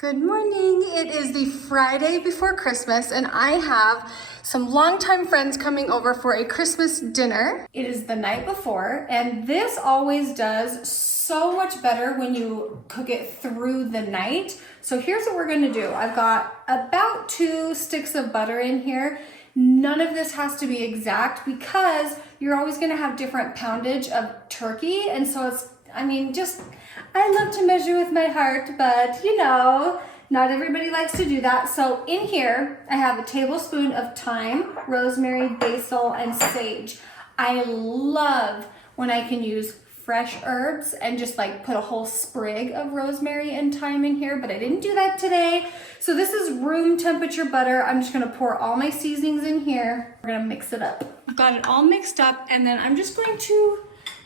Good morning. It is the Friday before Christmas and I have some longtime friends coming over for a Christmas dinner. It is the night before and this always does so much better when you cook it through the night. So here's what we're gonna do. I've got about 2 sticks of butter in here. None of this has to be exact because you're always gonna have different poundage of turkey, and so it's, I love to measure with my heart, but you know, not everybody likes to do that. So in here, I have a tablespoon of thyme, rosemary, basil, and sage. I love when I can use fresh herbs and just like put a whole sprig of rosemary and thyme in here, but I didn't do that today. So this is room temperature butter. I'm just gonna pour all my seasonings in here. We're gonna mix it up. I've got it all mixed up and then I'm just going to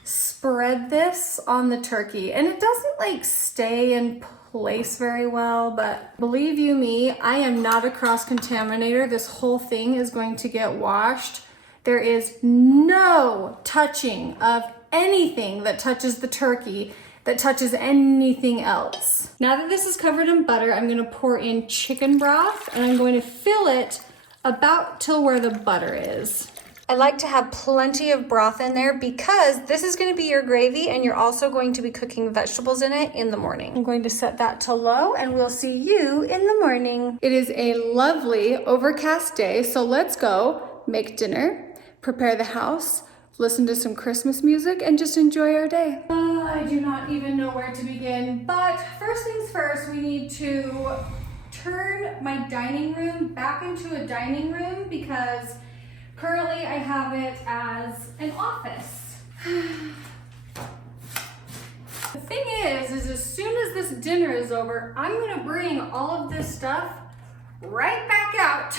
spread this on the turkey, and it doesn't like stay in place very well, but believe you me, I am not a cross contaminator. This whole thing is going to get washed. There is no touching of anything that touches the turkey that touches anything else. Now that this is covered in butter, I'm gonna pour in chicken broth and I'm going to fill it about till where the butter is. I like to have plenty of broth in there because this is going to be your gravy and you're also going to be cooking vegetables in it in the morning. I'm going to set that to low and we'll see you in the morning. It is a lovely overcast day, so let's go make dinner, prepare the house, listen to some Christmas music, and just enjoy our day. I do not even know where to begin, but first things first, we need to turn my dining room back into a dining room because currently, I have it as an office. The thing is as soon as this dinner is over, I'm gonna bring all of this stuff right back out.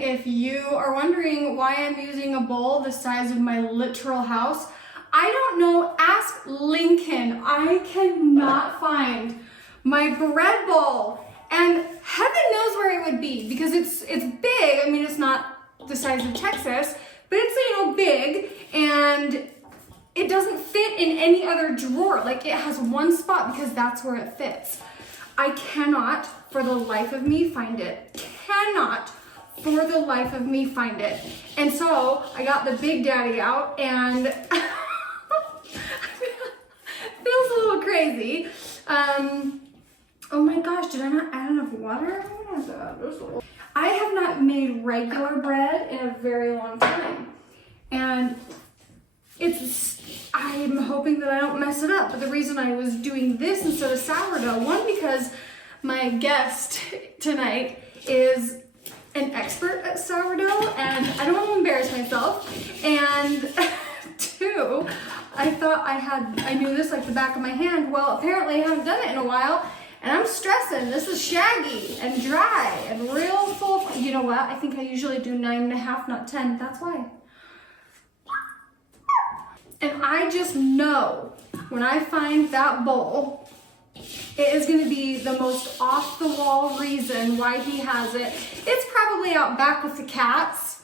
If you are wondering why I'm using a bowl the size of my literal house, I don't know, ask Lincoln. I cannot find my bread bowl, and heaven knows where it would be because it's big. I mean, it's not the size of Texas, but it's, you know, big, and it doesn't fit in any other drawer. Like, it has one spot because that's where it fits. I cannot for the life of me find it. Cannot for the life of me find it. And so I got the Big Daddy out and it feels a little crazy. Oh my gosh, did I not add enough water? I have not made regular bread in a very long time. And I'm hoping that I don't mess it up. But the reason I was doing this instead of sourdough, one, because my guest tonight is an expert at sourdough and I don't want to embarrass myself, and 2, I thought I knew this like the back of my hand. Well, apparently I haven't done it in a while and I'm stressing. This is shaggy and dry and real full. You know what? I think I usually do 9.5, not 10. That's why. And I just know when I find that bowl, it is going to be the most off-the-wall reason why he has it. It's probably out back with the cats.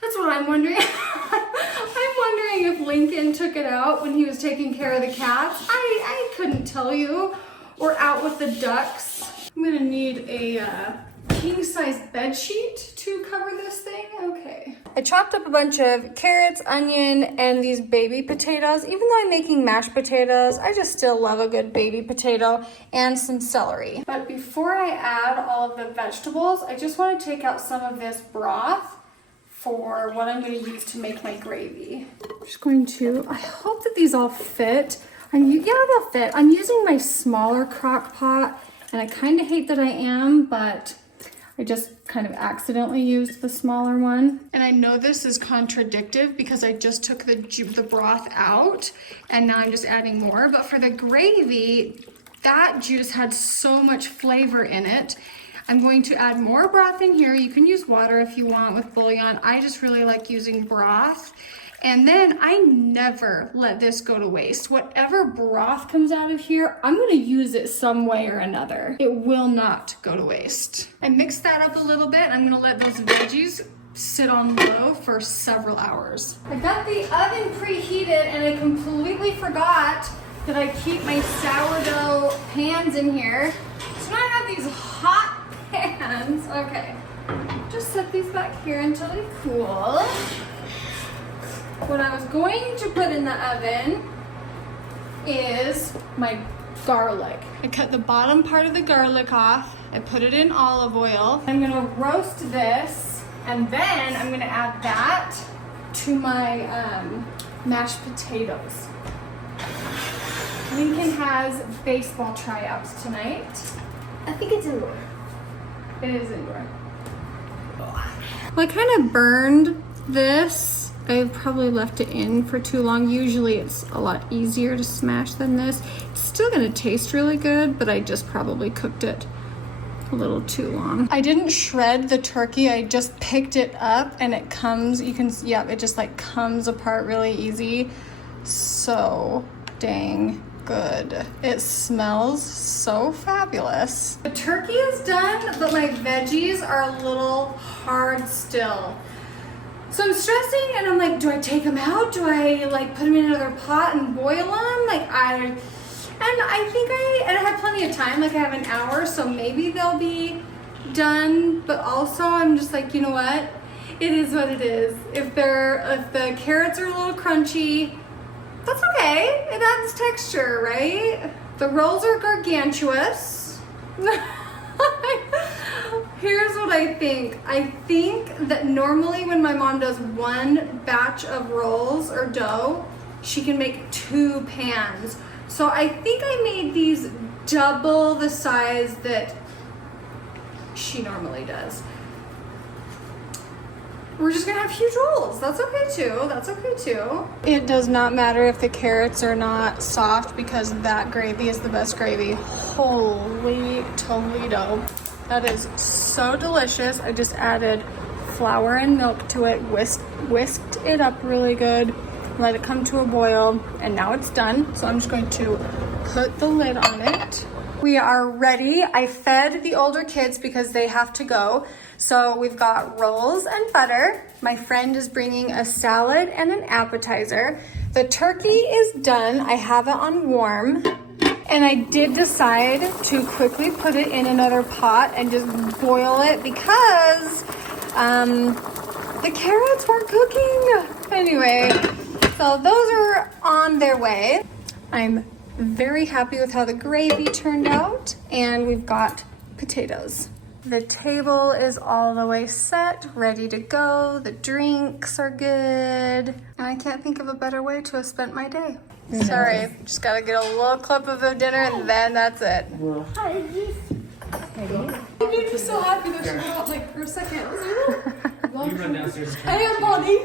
That's what I'm wondering. I'm wondering if Lincoln took it out when he was taking care of the cats. I couldn't tell you. Or out with the ducks. I'm going to need a king-size bed sheet to cover this thing? Okay. I chopped up a bunch of carrots, onion, and these baby potatoes. Even though I'm making mashed potatoes, I just still love a good baby potato and some celery. But before I add all of the vegetables, I just want to take out some of this broth for what I'm going to use to make my gravy. I'm just going to, I hope that these all fit. Yeah, they'll fit. I'm using my smaller crock pot, and I kind of hate that I am, but I just kind of accidentally used the smaller one. And I know this is contradictive because I just took the broth out and now I'm just adding more. But for the gravy, that juice had so much flavor in it. I'm going to add more broth in here. You can use water if you want with bouillon. I just really like using broth. And then I never let this go to waste. Whatever broth comes out of here, I'm gonna use it some way or another. It will not go to waste. I mixed that up a little bit. I'm gonna let those veggies sit on low for several hours. I got the oven preheated and I completely forgot that I keep my sourdough pans in here. So now I have these hot pans. Okay, just set these back here until they cool. What I was going to put in the oven is my garlic. I cut the bottom part of the garlic off. I put it in olive oil. I'm gonna roast this, and then I'm gonna add that to my mashed potatoes. Lincoln has baseball tryouts tonight. I think it's indoor. It is indoor. Well, I kind of burned this. I probably left it in for too long. Usually it's a lot easier to smash than this. It's still gonna taste really good, but I just probably cooked it a little too long. I didn't shred the turkey. I just picked it up and it comes, it just like comes apart really easy. So dang good. It smells so fabulous. The turkey is done, but my veggies are a little hard still. So I'm stressing and I'm like, do I take them out? Do I like put them in another pot and boil them? And I have plenty of time, like I have an hour, so maybe they'll be done. But also I'm just like, you know what? It is what it is. If the carrots are a little crunchy, that's okay. It adds texture, right? The rolls are gargantuous. Here's what I think. I think that normally when my mom does one batch of rolls or dough, she can make 2 pans. So I think I made these double the size that she normally does. We're just gonna have huge rolls. That's okay too. It does not matter if the carrots are not soft because that gravy is the best gravy. Holy Toledo. That is so delicious. I just added flour and milk to it, whisked it up really good, let it come to a boil, and now it's done. So I'm just going to put the lid on it. We are ready. I fed the older kids because they have to go. So we've got rolls and butter. My friend is bringing a salad and an appetizer. The turkey is done. I have it on warm. And I did decide to quickly put it in another pot and just boil it because the carrots weren't cooking. Anyway, so those are on their way. I'm very happy with how the gravy turned out, and we've got potatoes. The table is all the way set, ready to go. The drinks are good. And I can't think of a better way to have spent my day. Sorry, just gotta get a little clip of the dinner and then that's it. Hi, I made me so happy that she went out like for a second. You run downstairs. Hey, Bonnie.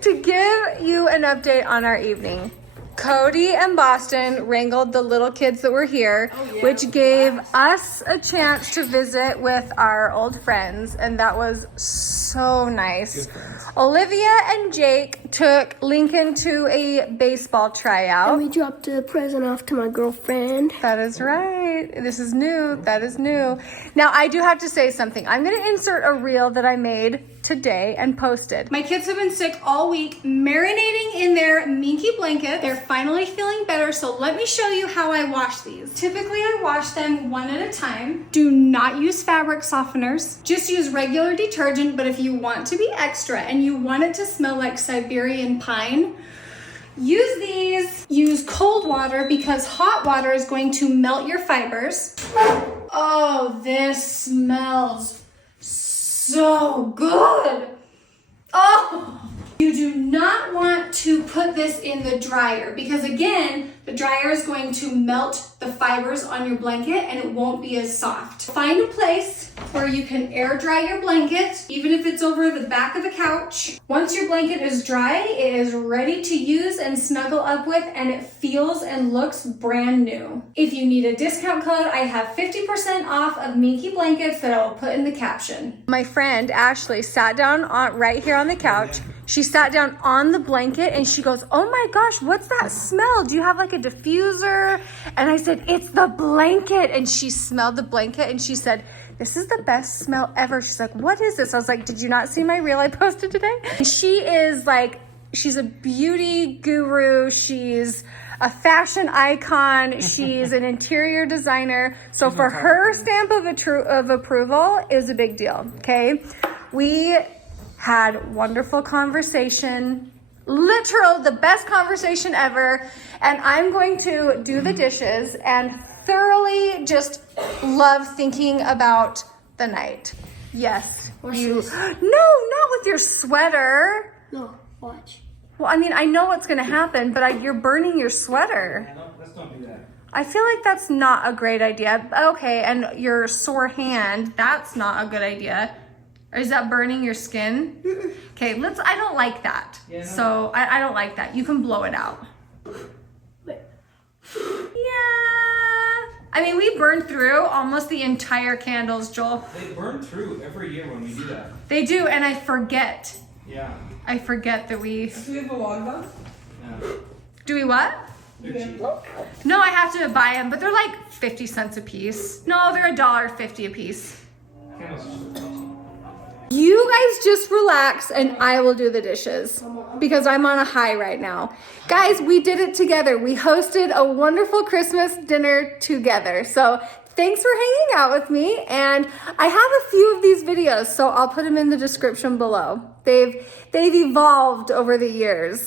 To give you an update on our evening, Cody and Boston wrangled the little kids that were here, which gave us a chance to visit with our old friends, and that was so nice. Olivia and Jake took Lincoln to a baseball tryout. And we dropped a present off to my girlfriend. That is right. This is new. That is new. Now, I do have to say something. I'm going to insert a reel that I made today and posted. My kids have been sick all week, marinating in their minky blanket. They're finally feeling better, so let me show you how I wash these. Typically, I wash them one at a time. Do not use fabric softeners. Just use regular detergent, but if you want to be extra and you want it to smell like Siberian pine, use these. Use cold water because hot water is going to melt your fibers. Oh, this smells so good. Oh, you do not want to put this in the dryer because again, the dryer is going to melt the fibers on your blanket and it won't be as soft. Find a place where you can air dry your blanket, even if it's over the back of the couch. Once your blanket is dry, it is ready to use and snuggle up with, and it feels and looks brand new. If you need a discount code, I have 50% off of Minky blankets that I will put in the caption. My friend Ashley sat down right here on the couch. She sat down on the blanket and she goes, "Oh my gosh, what's that smell? Do you have like a diffuser?" And I said, "It's the blanket." And she smelled the blanket and she said, "This is the best smell ever." She's like, "What is this?" I was like, "Did you not see my reel I posted today?" And she is like, she's a beauty guru. She's a fashion icon. She's an interior designer. So for her stamp of approval is a big deal, okay? We had wonderful conversation, literal, the best conversation ever. And I'm going to do the dishes and thoroughly just love thinking about the night. Yes. You, no, not with your sweater. No, watch. Well, I mean, I know what's going to happen, but you're burning your sweater. Yeah, let's don't do that. I feel like that's not a great idea. Okay, and your sore hand, that's not a good idea. Or is that burning your skin? Okay, I don't like that. Yeah, no. So I don't like that. You can blow it out. Wait. Yeah. I mean, we burned through almost the entire candles, Joel. They burn through every year when we do that. They do, and I forget. Yeah. I forget that we... Do we have a log box? Yeah. Do we what? They're cheap. No, I have to buy them, but they're like 50 cents a piece. No, they're $1.50 a piece. Candles are so cheap. You guys just relax and I will do the dishes because I'm on a high right now. Guys, we did it together. We hosted a wonderful Christmas dinner together. So thanks for hanging out with me. And I have a few of these videos, so I'll put them in the description below. They've evolved over the years.